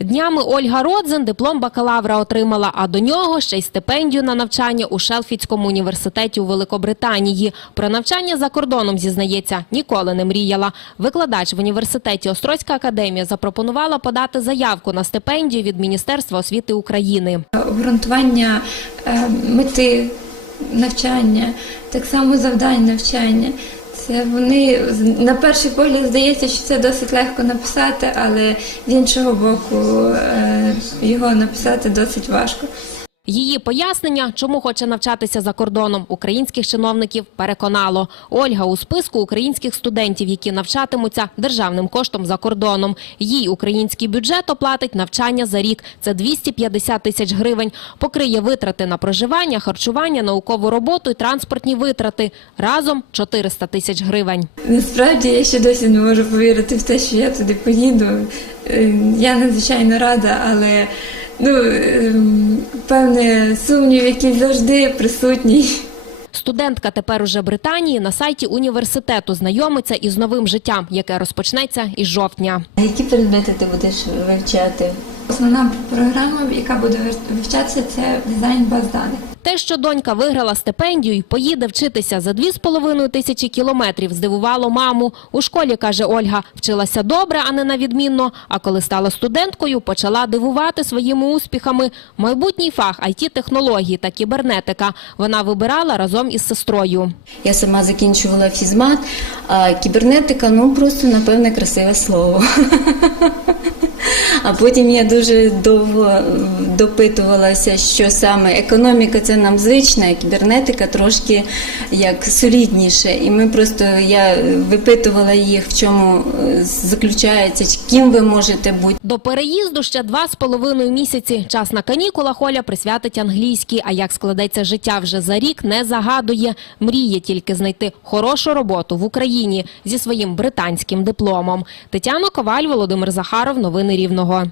Днями Ольга Родзин диплом бакалавра отримала, а до нього ще й стипендію на навчання у Шелфідському університеті у Великобританії. Про навчання за кордоном, зізнається, ніколи не мріяла. Викладач в університеті Острозька академія запропонувала подати заявку на стипендію від Міністерства освіти України. обґрунтування е, мети навчання, так само завдань навчання. Це вони на перший погляд здається, що це досить легко написати, але з іншого боку е, його написати досить важко. Її пояснення, чому хоче навчатися за кордоном, українських чиновників переконало. Ольга у списку українських студентів, які навчатимуться державним коштом за кордоном. Їй український бюджет оплатить навчання за рік. Це 250 тисяч гривень. Покриє витрати на проживання, харчування, наукову роботу і транспортні витрати. Разом 400 тисяч гривень. Насправді я ще досі не можу повірити в те, що я туди поїду. Е, Я надзвичайно рада, але ну, ем, певне сумнів, який завжди присутній. Студентка тепер уже Британії на сайті університету знайомиться із новим життям, яке розпочнеться із жовтня. А які предмети ти будеш вивчати? Основна програма, яка буде вивчатися, це дизайн баз даних. Те, що донька виграла стипендію і поїде вчитися за 2,5 тисячі кілометрів, здивувало маму. У школі, каже Ольга, вчилася добре, а не на відмінно. А коли стала студенткою, почала дивувати своїми успіхами. Майбутній фах IT-технології та кібернетика вона вибирала разом із сестрою. Я сама закінчувала фізмат, а кібернетика ну просто напевне красиве слово. А потім я дуже довго допитувалася, що саме економіка це нам звична, а кібернетика трошки як солідніше. І ми просто я випитувала їх, в чому е, заключається, ким ви можете бути. До переїзду ще два з половиною місяці. Час на канікулах Оля присвятить англійській. А як складеться життя вже за рік, не загадує. Мріє тільки знайти хорошу роботу в Україні зі своїм британським дипломом. Тетяна Коваль, Володимир Захаров. Новини Рівного.